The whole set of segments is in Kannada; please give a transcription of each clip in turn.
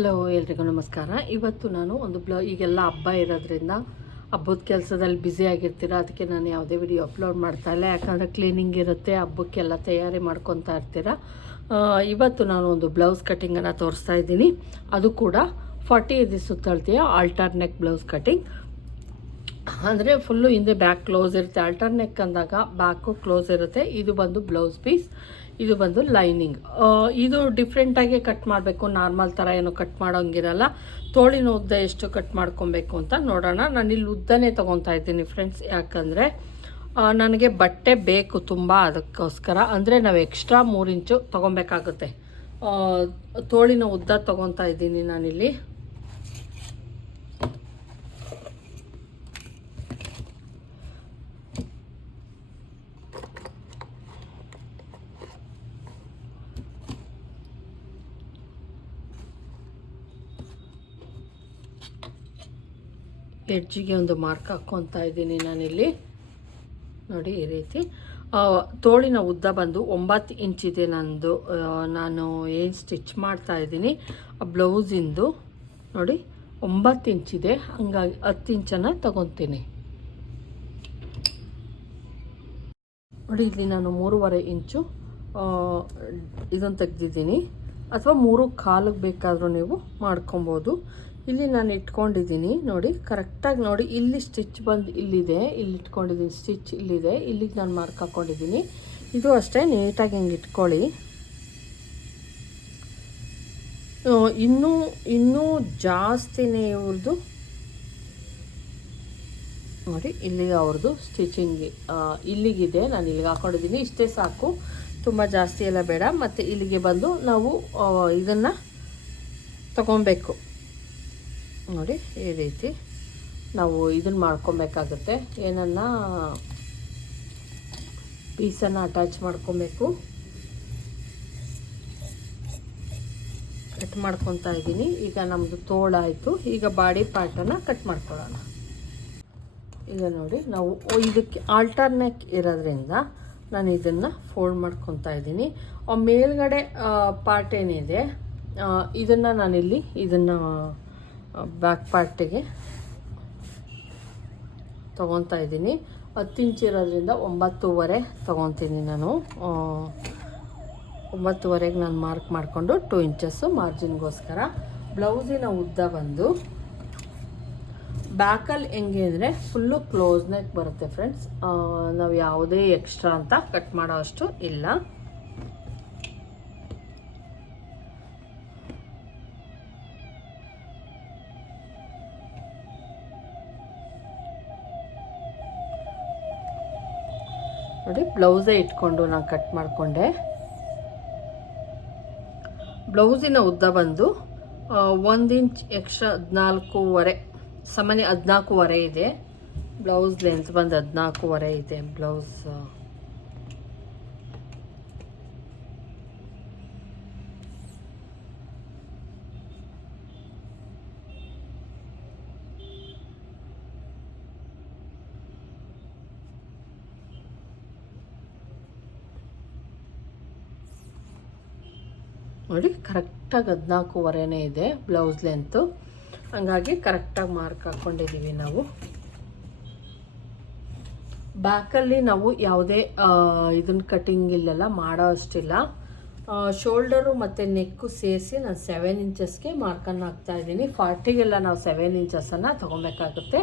ಹಲೋ ಎಲ್ರಿಗೂ ನಮಸ್ಕಾರ. ಇವತ್ತು ನಾನು ಒಂದು ಬ್ಲ, ಈಗೆಲ್ಲ ಹಬ್ಬ ಇರೋದ್ರಿಂದ ಹಬ್ಬದ ಕೆಲಸದಲ್ಲಿ ಬ್ಯುಸಿ ಆಗಿರ್ತೀರ, ಅದಕ್ಕೆ ನಾನು ಯಾವುದೇ ವಿಡಿಯೋ ಅಪ್ಲೋಡ್ ಮಾಡ್ತಾ ಇಲ್ಲ. ಯಾಕಂದರೆ ಕ್ಲೀನಿಂಗ್ ಇರುತ್ತೆ, ಹಬ್ಬಕ್ಕೆಲ್ಲ ತಯಾರಿ ಮಾಡ್ಕೊತಾ ಇರ್ತೀರ. ಇವತ್ತು ನಾನು ಒಂದು ಬ್ಲೌಸ್ ಕಟ್ಟಿಂಗನ್ನು ತೋರಿಸ್ತಾ ಇದ್ದೀನಿ. ಅದು ಕೂಡ ಫಾರ್ಟಿ ಇದು ಸುತ್ತಳ್ತೀಯ ಆಲ್ಟರ್ನೆಕ್ ಬ್ಲೌಸ್ ಕಟ್ಟಿಂಗ್ ಅಂದರೆ ಫುಲ್ಲು ಹಿಂದೆ ಬ್ಯಾಕ್ ಕ್ಲೋಸ್ ಇರುತ್ತೆ. ಆಲ್ಟರ್ ನೆಕ್ ಅಂದಾಗ ಬ್ಯಾಕು ಕ್ಲೋಸ್ ಇರುತ್ತೆ. ಇದು ಬಂದು ಬ್ಲೌಸ್ ಪೀಸ್ ಇದು ಬಂದು ಲೈನಿಂಗ್. ಇದು ಡಿಫ್ರೆಂಟಾಗಿ ಕಟ್ ಮಾಡಬೇಕು. ನಾರ್ಮಲ್ ಥರ ಏನು ಕಟ್ ಮಾಡೋಂಗಿರಲ್ಲ. ತೋಳಿನ ಉದ್ದ ಎಷ್ಟು ಕಟ್ ಮಾಡ್ಕೊಬೇಕು ಅಂತ ನೋಡೋಣ. ನಾನು ಇಲ್ಲಿ ಉದ್ದನೇ ತೊಗೊತಾ ಇದ್ದೀನಿ ಫ್ರೆಂಡ್ಸ್ ಯಾಕಂದರೆ ನನಗೆ ಬಟ್ಟೆ ಬೇಕು ತುಂಬ ಅದಕ್ಕೋಸ್ಕರ. ಅಂದರೆ ನಾವು ಎಕ್ಸ್ಟ್ರಾ ಮೂರು ಇಂಚು ತೊಗೊಬೇಕಾಗುತ್ತೆ. ತೋಳಿನ ಉದ್ದ ತೊಗೊತಾ ಇದ್ದೀನಿ ನಾನಿಲ್ಲಿ. ಎಡ್ಜಿಗೆ ಒಂದು ಮಾರ್ಕ್ ಹಾಕ್ಕೊತಾ ಇದ್ದೀನಿ ನಾನಿಲ್ಲಿ. ನೋಡಿ, ಈ ರೀತಿ. ತೋಳಿನ ಉದ್ದ ಬಂದು ಒಂಬತ್ತು ಇಂಚಿದೆ ನಂದು. ನಾನು ಏನು ಸ್ಟಿಚ್ ಮಾಡ್ತಾ ಇದ್ದೀನಿ? ಆ ಬ್ಲೌಸಿಂದು. ನೋಡಿ, ಒಂಬತ್ತು ಇಂಚಿದೆ ಹಂಗಾಗಿ ಹತ್ತು ಇಂಚನ್ನು ತಗೊತೀನಿ. ನೋಡಿ, ಇಲ್ಲಿ ನಾನು ಮೂರುವರೆ ಇಂಚು ಇದನ್ನು ತೆಗೆದಿದ್ದೀನಿ. ಅಥವಾ ಮೂರು ಕಾಲಿಗೆ ಬೇಕಾದರೂ ನೀವು ಮಾಡ್ಕೊಬೋದು. ಇಲ್ಲಿ ನಾನು ಇಟ್ಕೊಂಡಿದ್ದೀನಿ, ನೋಡಿ, ಕರೆಕ್ಟಾಗಿ ನೋಡಿ, ಇಲ್ಲಿ ಸ್ಟಿಚ್ ಬಂದು ಇಲ್ಲಿದೆ, ಇಲ್ಲಿ ಇಟ್ಕೊಂಡಿದ್ದೀನಿ, ಸ್ಟಿಚ್ ಇಲ್ಲಿದೆ, ಇಲ್ಲಿಗೆ ನಾನು ಮಾರ್ಕ್ ಹಾಕ್ಕೊಂಡಿದ್ದೀನಿ ಇದು ಅಷ್ಟೇ, ನೀಟಾಗಿ ಹಿಂಗೆ ಇಟ್ಕೊಳ್ಳಿ. ಇನ್ನೂ ಇನ್ನೂ ಜಾಸ್ತಿನೇ ಇವ್ರದ್ದು. ನೋಡಿ, ಇಲ್ಲಿಗೆ ಅವ್ರದ್ದು ಸ್ಟಿಚಿಂಗ್ ಇಲ್ಲಿಗಿದೆ, ನಾನು ಇಲ್ಲಿಗೆ ಹಾಕೊಂಡಿದ್ದೀನಿ. ಇಷ್ಟೇ ಸಾಕು, ತುಂಬ ಜಾಸ್ತಿ ಎಲ್ಲ ಬೇಡ. ಮತ್ತು ಇಲ್ಲಿಗೆ ಬಂದು ನಾವು ಇದನ್ನು ತಗೊಬೇಕು ನೋಡಿ, ಈ ರೀತಿ ನಾವು ಇದನ್ನು ಮಾಡ್ಕೊಬೇಕಾಗುತ್ತೆ. ಏನನ್ನ ಪೀಸನ್ನು ಅಟ್ಯಾಚ್ ಮಾಡ್ಕೊಬೇಕು. ಕಟ್ ಮಾಡ್ಕೊತಾ ಇದ್ದೀನಿ. ಈಗ ನಮ್ಮದು ತೋಳಾಯಿತು ಈಗ ಬಾಡಿ ಪಾರ್ಟನ್ನು ಕಟ್ ಮಾಡ್ಕೊಳ್ಳೋಣ. ಈಗ ನೋಡಿ, ನಾವು ಇದಕ್ಕೆ ಆಲ್ಟರ್ನೆಕ್ ಇರೋದ್ರಿಂದ ನಾನು ಇದನ್ನು ಫೋಲ್ಡ್ ಮಾಡ್ಕೊತಾ ಇದ್ದೀನಿ. ಮೇಲ್ಗಡೆ ಪಾರ್ಟ್ ಏನಿದೆ ಇದನ್ನು ನಾನಿಲ್ಲಿ ಇದನ್ನು ಬ್ಯಾಕ್ ಪಾರ್ಟಿಗೆ ತೊಗೊತಾ ಇದ್ದೀನಿ. ಹತ್ತು ಇಂಚ್ ಇರೋದ್ರಿಂದ ಒಂಬತ್ತೂವರೆ ತೊಗೊತೀನಿ ನಾನು. ಒಂಬತ್ತುವರೆಗೆ ನಾನು ಮಾರ್ಕ್ ಮಾಡಿಕೊಂಡು ಟೂ ಇಂಚಸ್ಸು ಮಾರ್ಜಿನ್ಗೋಸ್ಕರ ಬ್ಲೌಸಿನ ಉದ್ದ ಬಂದು ಬ್ಯಾಕಲ್ಲಿ ಹೆಂಗೆ ಅಂದರೆ ಫುಲ್ಲು ಕ್ಲೋಸ್ನೆಕ್ ಬರುತ್ತೆ ಫ್ರೆಂಡ್ಸ್ ನಾವು ಯಾವುದೇ ಎಕ್ಸ್ಟ್ರಾ ಅಂತ ಕಟ್ ಮಾಡೋ ಅಷ್ಟು ಇಲ್ಲ. ನೋಡಿ, ಬ್ಲೌಸೇ ಇಟ್ಕೊಂಡು ನಾನು ಕಟ್ ಮಾಡಿಕೊಂಡೆ. ಬ್ಲೌಸಿನ ಉದ್ದ ಬಂದು ಒಂದು ಇಂಚ್ ಎಕ್ಸ್ಟ್ರಾ ಹದಿನಾಲ್ಕೂವರೆ, ಸಾಮಾನ್ಯ ಹದಿನಾಲ್ಕೂವರೆ ಇದೆ. ಬ್ಲೌಸ್ ಲೆಂತ್ ಬಂದು ಹದಿನಾಲ್ಕೂವರೆ ಇದೆ, ಬ್ಲೌಸ್ ನೋಡಿ ಕರೆಕ್ಟಾಗಿ ಹದಿನಾಲ್ಕೂವರೆನೇ ಇದೆ ಬ್ಲೌಸ್ ಲೆಂತು ಹಂಗಾಗಿ ಕರೆಕ್ಟಾಗಿ ಮಾರ್ಕ್ ಹಾಕ್ಕೊಂಡಿದ್ದೀವಿ ನಾವು. ಬ್ಯಾಕಲ್ಲಿ ನಾವು ಯಾವುದೇ ಇದನ್ನ ಕಟಿಂಗ್ ಇಲ್ಲೆಲ್ಲ ಮಾಡೋ ಅಷ್ಟಿಲ್ಲ. ಶೋಲ್ಡರು ಮತ್ತು ನೆಕ್ಕು ಸೇರಿಸಿ ನಾನು ಸೆವೆನ್ ಇಂಚಸ್ಗೆ ಮಾರ್ಕನ್ನು ಹಾಕ್ತಾ ಇದ್ದೀನಿ. ಫಾರ್ಟಿಗೆಲ್ಲ ನಾವು ಸೆವೆನ್ ಇಂಚಸನ್ನು ತೊಗೊಬೇಕಾಗುತ್ತೆ.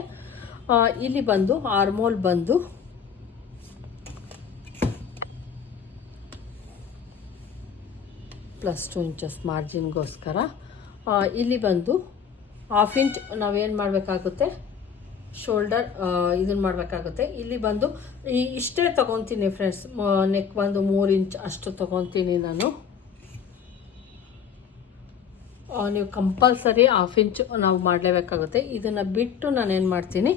ಇಲ್ಲಿ ಬಂದು ಆರ್ಮೋಲ್ ಬಂದು ಪ್ಲಸ್ ಟು ಇಂಚಸ್ ಮಾರ್ಜಿನ್ಗೋಸ್ಕರ ಇಲ್ಲಿ ಬಂದು ಹಾಫ್ ಇಂಚ್ ನಾವೇನು ಮಾಡಬೇಕಾಗುತ್ತೆ? ಶೋಲ್ಡರ್ ಇದನ್ನು ಮಾಡಬೇಕಾಗುತ್ತೆ. ಇಲ್ಲಿ ಬಂದು ಈ ಇಷ್ಟೇ ತೊಗೊತೀನಿ ಫ್ರೆಂಡ್ಸ್ ನೆಕ್ ಬಂದು ಮೂರು ಇಂಚ್ ಅಷ್ಟು ತೊಗೊತೀನಿ ನಾನು. ನೀವು ಕಂಪಲ್ಸರಿ ಹಾಫ್ ಇಂಚ್ ನಾವು ಮಾಡಲೇಬೇಕಾಗುತ್ತೆ. ಇದನ್ನು ಬಿಟ್ಟು ನಾನೇನು ಮಾಡ್ತೀನಿ?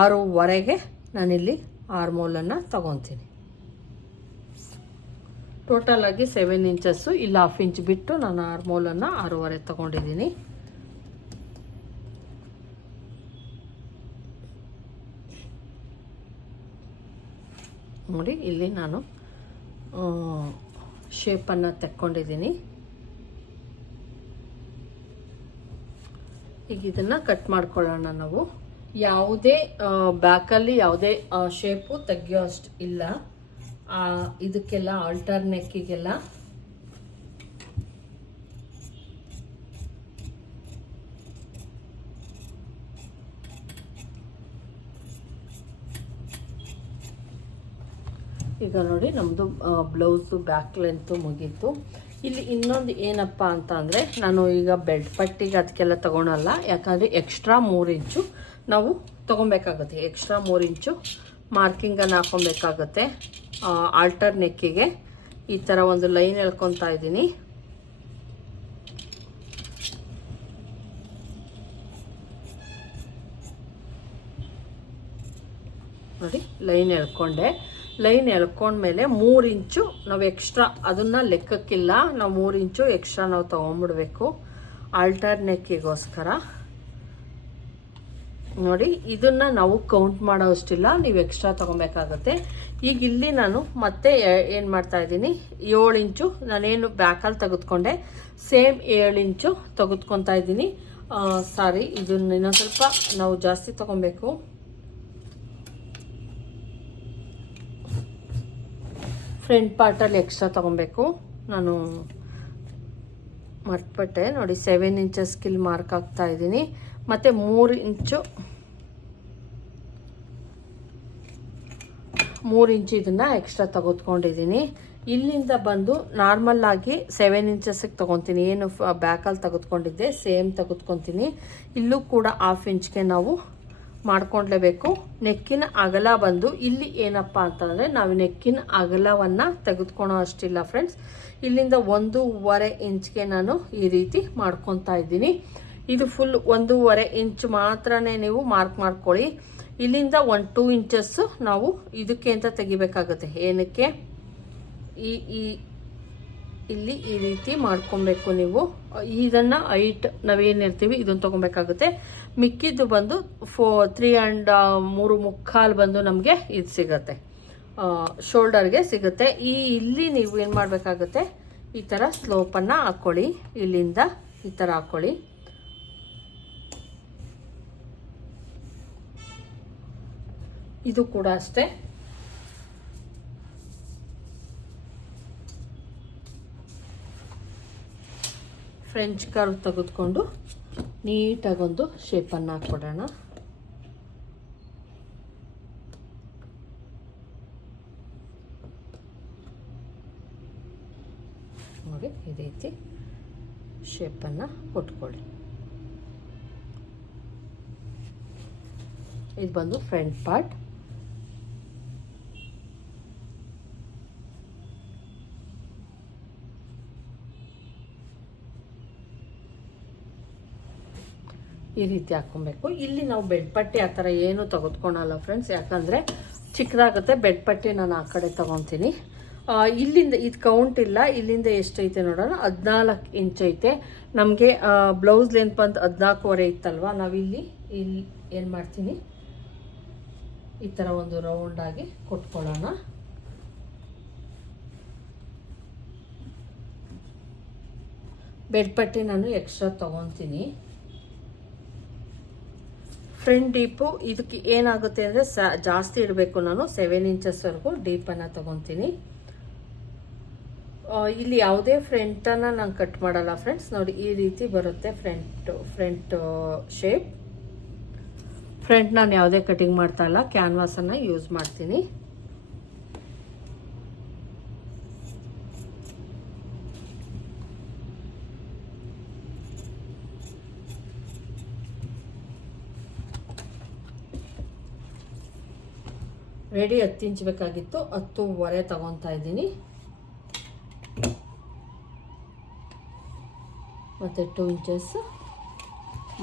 ಆರೂವರೆಗೆ ನಾನಿಲ್ಲಿ ಆರ್ಮೋಲನ್ನು ತೊಗೊತೀನಿ. ಟೋಟಲ್ ಆಗಿ ಸೆವೆನ್ ಇಂಚಸ್ಸು ಇಲ್ಲ ಹಾಫ್ ಇಂಚ್ ಬಿಟ್ಟು ನಾನು ಆರ್ಮೋಲನ್ನು ಆರೂವರೆ ತಗೊಂಡಿದ್ದೀನಿ. ನೋಡಿ, ಇಲ್ಲಿ ನಾನು ಶೇಪನ್ನು ತೆಕ್ಕೊಂಡಿದ್ದೀನಿ. ಈಗ ಇದನ್ನು ಕಟ್ ಮಾಡ್ಕೊಳ್ಳೋಣ ನಾವು. ಯಾವುದೇ ಬ್ಯಾಕಲ್ಲಿ ಯಾವುದೇ ಶೇಪು ತೆಗಿಯೋ ಅಷ್ಟು ಇಲ್ಲ. ಇದಕ್ಕೆಲ್ಲ ಆಲ್ಟರ್ ನೆಕ್ಕಿಗೆಲ್ಲ ಈಗ ನೋಡಿ ನಮ್ಮದು ಬ್ಲೌಸು ಬ್ಯಾಕ್ ಲೆಂತು ಮುಗೀತು. ಇಲ್ಲಿ ಇನ್ನೊಂದು ಏನಪ್ಪ ಅಂತ ಅಂದರೆ, ನಾನು ಈಗ ಬೆಡ್ ಪಟ್ಟಿಗೆ ಅದಕ್ಕೆಲ್ಲ ತೊಗೊಳಲ್ಲ. ಯಾಕಂದರೆ ಎಕ್ಸ್ಟ್ರಾ ಮೂರು ಇಂಚು ನಾವು ತೊಗೊಬೇಕಾಗುತ್ತೆ. ಎಕ್ಸ್ಟ್ರಾ ಮೂರು ಇಂಚು ಮಾರ್ಕಿಂಗನ್ನು ಹಾಕೊಬೇಕಾಗತ್ತೆ. ಆಲ್ಟರ್ ನೆಕ್ಕಿಗೆ ಈ ಥರ ಒಂದು ಲೈನ್ ಎಳ್ಕೊತಾ ಇದ್ದೀನಿ. ನೋಡಿ, ಲೈನ್ ಎಳ್ಕೊಂಡೆ. ಲೈನ್ ಎಳ್ಕೊಂಡ್ಮೇಲೆ ಮೂರು ಇಂಚು ನಾವು ಎಕ್ಸ್ಟ್ರಾ ಅದನ್ನು ಲೆಕ್ಕಕ್ಕಿಲ್ಲ. ನಾವು ಮೂರು ಇಂಚು ಎಕ್ಸ್ಟ್ರಾ ನಾವು ತೊಗೊಂಬಿಡ್ಬೇಕು ಆಲ್ಟರ್ ನೆಕ್ಕಿಗೋಸ್ಕರ. ನೋಡಿ, ಇದನ್ನು ನಾವು ಕೌಂಟ್ ಮಾಡೋ ಅಷ್ಟಿಲ್ಲ. ನೀವು ಎಕ್ಸ್ಟ್ರಾ ತೊಗೊಬೇಕಾಗತ್ತೆ. ಈಗ ಇಲ್ಲಿ ನಾನು ಮತ್ತೆ ಏನು ಮಾಡ್ತಾ ಇದ್ದೀನಿ? ಏಳು ಇಂಚು. ನಾನೇನು ಬ್ಯಾಕಲ್ಲಿ ತೆಗೆದುಕೊಂಡೆ. ಸೇಮ್ ಏಳು ಇಂಚು ತೆಗೆದುಕೊತಾ ಇದ್ದೀನಿ. ಸಾರಿ ಇದನ್ನ ಇನ್ನೊಂದು ಸ್ವಲ್ಪ ನಾವು ಜಾಸ್ತಿ ತಗೊಬೇಕು. ಫ್ರಂಟ್ ಪಾರ್ಟಲ್ಲಿ ಎಕ್ಸ್ಟ್ರಾ ತಗೊಬೇಕು. ನಾನು ಮರ್ತ್ಬಿಟ್ಟೆ. ನೋಡಿ ಸೆವೆನ್ ಇಂಚಸ್ ಸ್ಕಿಲ್ ಮಾರ್ಕ್ ಆಗ್ತಾ ಇದ್ದೀನಿ. ಮತ್ತು ಮೂರು ಇಂಚು ಮೂರು ಇಂಚ್ ಇದನ್ನು ಎಕ್ಸ್ಟ್ರಾ ತೆಗೆದುಕೊಂಡಿದ್ದೀನಿ ಇಲ್ಲಿಂದ ಬಂದು ನಾರ್ಮಲ್ ಆಗಿ ಸೆವೆನ್ ಇಂಚಸ್ಗೆ ತೊಗೊತೀನಿ. ಏನು ಬ್ಯಾಕಲ್ಲಿ ತೆಗೆದುಕೊಂಡಿದ್ದೆ ಸೇಮ್ ತೆಗೆದುಕೊತೀನಿ. ಇಲ್ಲೂ ಕೂಡ ಹಾಫ್ ಇಂಚ್ಗೆ ನಾವು ಮಾಡ್ಕೊಂಡ್ಲೇಬೇಕು. ನೆಕ್ಕಿನ ಅಗಲ ಬಂದು ಇಲ್ಲಿ ಏನಪ್ಪ ಅಂತಂದರೆ ನಾವು ನೆಕ್ಕಿನ ಅಗಲವನ್ನು ತೆಗೆದುಕೊಳೋ ಅಷ್ಟಿಲ್ಲ ಫ್ರೆಂಡ್ಸ್ ಇಲ್ಲಿಂದ ಒಂದೂವರೆ ಇಂಚ್ಗೆ ನಾನು ಈ ರೀತಿ ಮಾಡ್ಕೊತಾ ಇದ್ದೀನಿ. ಇದು ಫುಲ್ ಒಂದೂವರೆ ಇಂಚ್ ಮಾತ್ರನೇ ನೀವು ಮಾರ್ಕ್ ಮಾಡ್ಕೊಳ್ಳಿ. ಇಲ್ಲಿಂದ ಒಂದು ಟೂ ಇಂಚಸ್ಸು ನಾವು ಇದಕ್ಕೆ ಅಂತ ತೆಗಿಬೇಕಾಗುತ್ತೆ. ಏನಕ್ಕೆ? ಈ ಈ, ಇಲ್ಲಿ ಈ ರೀತಿ ಮಾಡ್ಕೊಬೇಕು ನೀವು. ಇದನ್ನು ಐಟ್ ನಾವೇನಿರ್ತೀವಿ ಇದನ್ನು ತೊಗೊಬೇಕಾಗುತ್ತೆ. ಮಿಕ್ಕಿದ್ದು ಬಂದು ಫೋ ತ್ರೀ ಆ್ಯಂಡ್ ಮೂರು ಮುಕ್ಕಾಲು ಬಂದು ನಮಗೆ ಇದು ಸಿಗುತ್ತೆ. ಶೋಲ್ಡರ್ಗೆ ಸಿಗುತ್ತೆ. ಈ, ಇಲ್ಲಿ ನೀವು ಏನು ಮಾಡಬೇಕಾಗುತ್ತೆ? ಈ ಥರ ಸ್ಲೋಪನ್ನು ಹಾಕ್ಕೊಳ್ಳಿ ಇಲ್ಲಿಂದ ಈ ಥರ ಹಾಕ್ಕೊಳ್ಳಿ ಇದು ಕೂಡ ಅಷ್ಟೇ. ಫ್ರೆಂಚ್ ಕರ್ವ್ ತೆಗೆದುಕೊಂಡು ನೀಟಾಗೊಂದು ಶೇಪನ್ನು ಹಾಕ್ಕೊಡೋಣ ನೋಡಿ, ಈ ರೀತಿ ಶೇಪನ್ನು ಕೊಟ್ಕೊಳ್ಳಿ. ಇದು ಬಂದು ಫ್ರಂಟ್ ಪಾರ್ಟ್ ಈ ರೀತಿ ಹಾಕ್ಕೊಬೇಕು. ಇಲ್ಲಿ ನಾವು ಬೆಡ್ ಪಟ್ಟಿ ಆ ಥರ ಏನು ತೆಗೆದುಕೊಳಲ್ಲ ಫ್ರೆಂಡ್ಸ್. ಯಾಕಂದರೆ ಚಿಕ್ಕದಾಗುತ್ತೆ, ಬೆಡ್ ಪಟ್ಟಿ ನಾನು ಆ ಕಡೆ ತೊಗೊತೀನಿ ಇಲ್ಲಿಂದ ಇದು ಕೌಂಟ್ ಇಲ್ಲ. ಇಲ್ಲಿಂದ ಎಷ್ಟೈತೆ ನೋಡೋಣ? ಹದಿನಾಲ್ಕು ಇಂಚ್ ಐತೆ. ನಮಗೆ ಬ್ಲೌಸ್ ಲೆಂತ್ ಬಂದು ಹದಿನಾಲ್ಕುವರೆ ಇತ್ತಲ್ವ? ನಾವಿಲ್ಲಿ ಇಲ್ಲಿ ಏನು ಮಾಡ್ತೀನಿ? ಈ ಥರ ಒಂದು ರೌಂಡಾಗಿ ಕೊಟ್ಕೊಳ್ಳೋಣ. ಬೆಡ್ ಪಟ್ಟಿ ನಾನು ಎಕ್ಸ್ಟ್ರಾ ತೊಗೊತೀನಿ ಫ್ರಂಟ್ ಡೀಪು ಇದಕ್ಕೆ ಏನಾಗುತ್ತೆ ಅಂದರೆ ಸ ಜಾಸ್ತಿ ಇಡಬೇಕು ನಾನು ಸೆವೆನ್ ಇಂಚಸ್ವರೆಗೂ ಡೀಪನ್ನು ತೊಗೊತೀನಿ. ಇಲ್ಲಿ ಯಾವುದೇ ಫ್ರಂಟನ್ನು ನಾನು ಕಟ್ ಮಾಡಲ್ಲ ಫ್ರೆಂಡ್ಸ್ ನೋಡಿ, ಈ ರೀತಿ ಬರುತ್ತೆ ಫ್ರಂಟ್ ಫ್ರಂಟ್ ಶೇಪ್ ಫ್ರಂಟ್ ನಾನು ಯಾವುದೇ ಕಟಿಂಗ್ ಮಾಡ್ತಾ ಇಲ್ಲ. ಕ್ಯಾನ್ವಾಸನ್ನು ಯೂಸ್ ಮಾಡ್ತೀನಿ. ರೆಡಿ ಹತ್ತು ಇಂಚ್ ಬೇಕಾಗಿತ್ತು ಹತ್ತುವರೆ ತಗೊತಾ ಇದ್ದೀನಿ. ಮತ್ತು ಟೂ ಇಂಚಸ್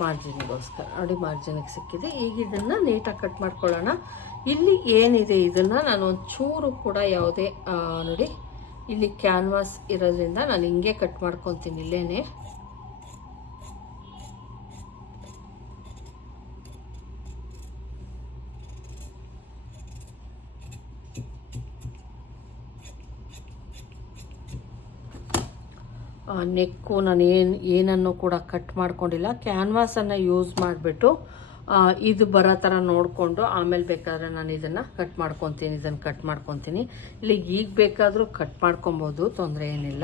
ಮಾರ್ಜಿನ್ಗೋಸ್ಕರ ನೋಡಿ ಮಾರ್ಜಿನಿಗೆ ಸಿಕ್ಕಿದೆ. ಈಗ ಇದನ್ನು ನೀಟಾಗಿ ಕಟ್ ಮಾಡ್ಕೊಳ್ಳೋಣ. ಇಲ್ಲಿ ಏನಿದೆ ಇದನ್ನು ನಾನು ಒಂದು ಚೂರು ಕೂಡ ಯಾವುದೇ ನೋಡಿ, ಇಲ್ಲಿ ಕ್ಯಾನ್ವಾಸ್ ಇರೋದ್ರಿಂದ ನಾನು ಹಿಂಗೆ ಕಟ್ ಮಾಡ್ಕೊತೀನಿ ಇಲ್ಲೇನೆ. ನೆಕ್ಕು ನಾನು ಏನು, ಏನನ್ನು ಕೂಡ ಕಟ್ ಮಾಡ್ಕೊಂಡಿಲ್ಲ. ಕ್ಯಾನ್ವಾಸನ್ನು ಯೂಸ್ ಮಾಡಿಬಿಟ್ಟು ಇದು ಬರೋ ಥರ ನೋಡಿಕೊಂಡು ಆಮೇಲೆ ಬೇಕಾದ್ರೆ ನಾನು ಇದನ್ನು ಕಟ್ ಮಾಡ್ಕೊತೀನಿ, ಇದನ್ನು ಕಟ್ ಮಾಡ್ಕೊತೀನಿ. ಇಲ್ಲಿ ಈಗ ಬೇಕಾದರೂ ಕಟ್ ಮಾಡ್ಕೊಬೋದು, ತೊಂದರೆ ಏನಿಲ್ಲ.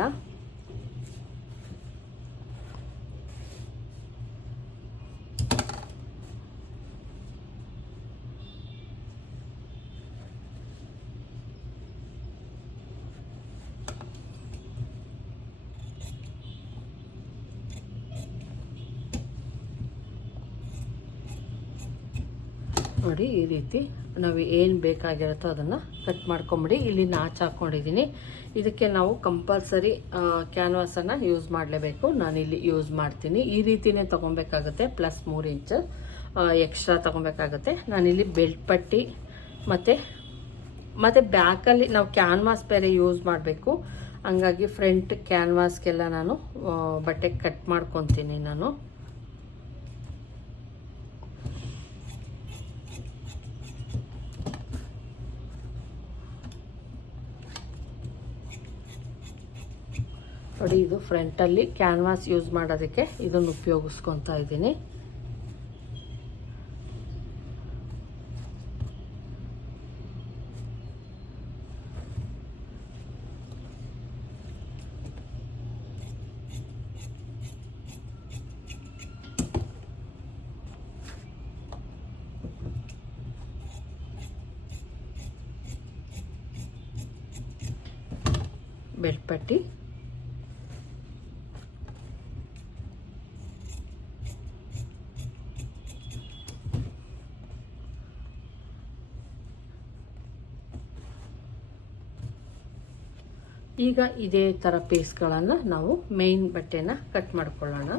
ನೋಡಿ ಈ ರೀತಿ ನಾವು ಏನು ಬೇಕಾಗಿರುತ್ತೋ ಅದನ್ನು ಕಟ್ ಮಾಡ್ಕೊಂಬಿಡಿ. ಇಲ್ಲಿ ನಾಚ್ ಹಾಕ್ಕೊಂಡಿದ್ದೀನಿ ಇದಕ್ಕೆ ನಾವು ಕಂಪಲ್ಸರಿ ಕ್ಯಾನ್ವಾಸನ್ನು ಯೂಸ್ ಮಾಡಲೇಬೇಕು. ನಾನಿಲ್ಲಿ ಯೂಸ್ ಮಾಡ್ತೀನಿ. ಈ ರೀತಿನೇ ತೊಗೊಬೇಕಾಗುತ್ತೆ. ಪ್ಲಸ್ ಮೂರು ಇಂಚ್ ಎಕ್ಸ್ಟ್ರಾ ತೊಗೊಬೇಕಾಗುತ್ತೆ. ನಾನಿಲ್ಲಿ ಬೆಲ್ಟ್ ಪಟ್ಟಿ, ಮತ್ತು ಮತ್ತು ಬ್ಯಾಕಲ್ಲಿ ನಾವು ಕ್ಯಾನ್ವಾಸ್ ಬೇರೆ ಯೂಸ್ ಮಾಡಬೇಕು. ಹಂಗಾಗಿ ಫ್ರಂಟ್ ಕ್ಯಾನ್ವಾಸ್ಗೆಲ್ಲ ನಾನು ಬಟ್ಟೆ ಕಟ್ ಮಾಡ್ಕೊತೀನಿ ನಾನು. ನೋಡಿ ಇದು ಫ್ರಂಟಲ್ಲಿ ಕ್ಯಾನ್ವಾಸ್ ಯೂಸ್ ಮಾಡೋದಕ್ಕೆ ಇದನ್ನು ಉಪಯೋಗಿಸ್ಕೊತಾ ಇದ್ದೀನಿ. ಬೆಲ್ಟ್ ಈಗ ಇದೇ ಥರ ಪೀಸ್ಗಳನ್ನು ನಾವು ಮೇಯ್ನ್ ಬಟ್ಟೆನ ಕಟ್ ಮಾಡ್ಕೊಳ್ಳೋಣ.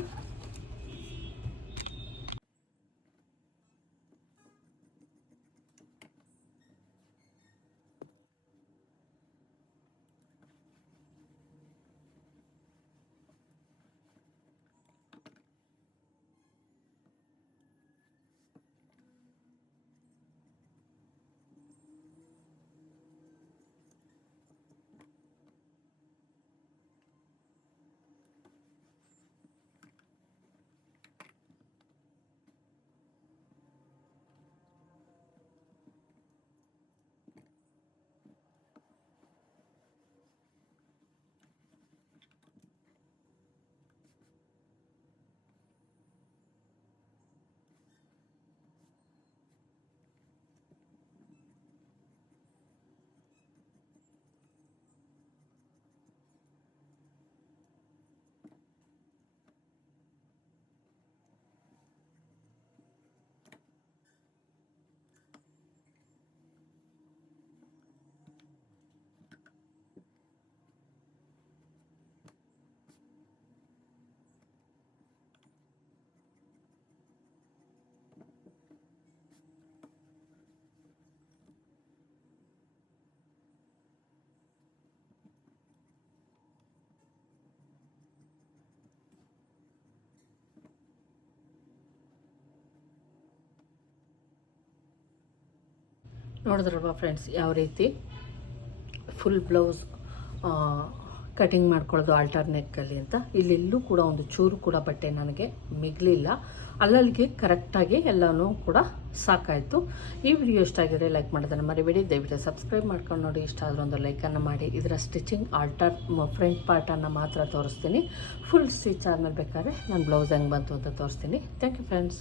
ನೋಡಿದ್ರಲ್ವ ಫ್ರೆಂಡ್ಸ್ ಯಾವ ರೀತಿ? ಫುಲ್ ಬ್ಲೌಸ್ ಕಟಿಂಗ್ ಮಾಡ್ಕೊಳ್ಳೋದು ಆಲ್ಟರ್ ನೆಕ್ಕಲ್ಲಿ ಅಂತ. ಇಲ್ಲೆಲ್ಲೂ ಕೂಡ ಒಂದು ಚೂರು ಕೂಡ ಬಟ್ಟೆ ನನಗೆ ಮಿಗಲಿಲ್ಲ. ಅಲ್ಲಲ್ಲಿಗೆ ಕರೆಕ್ಟಾಗಿ ಎಲ್ಲನೂ ಕೂಡ ಸಾಕಾಯಿತು. ಈ ವಿಡಿಯೋ ಇಷ್ಟ ಆಗಿದ್ರೆ ಲೈಕ್ ಮಾಡೋದನ್ನು ಮರಿಬೇಡಿ. ದಯವಿಟ್ಟು ಸಬ್ಸ್ಕ್ರೈಬ್ ಮಾಡ್ಕೊಂಡು ನೋಡಿ. ಇಷ್ಟ ಆದರೂ ಒಂದು ಲೈಕನ್ನು ಮಾಡಿ. ಇದರ ಸ್ಟಿಚಿಂಗ್ ಆಲ್ಟರ್ ಫ್ರಂಟ್ ಪಾರ್ಟನ್ನು ಮಾತ್ರ ತೋರಿಸ್ತೀನಿ. ಫುಲ್ ಸ್ಟಿಚ್ ಆದಮೇಲೆ ಬೇಕಾದ್ರೆ ನಾನು ಬ್ಲೌಸ್ ಹೆಂಗೆ ಬಂತು ಅಂತ ತೋರಿಸ್ತೀನಿ. Thank you friends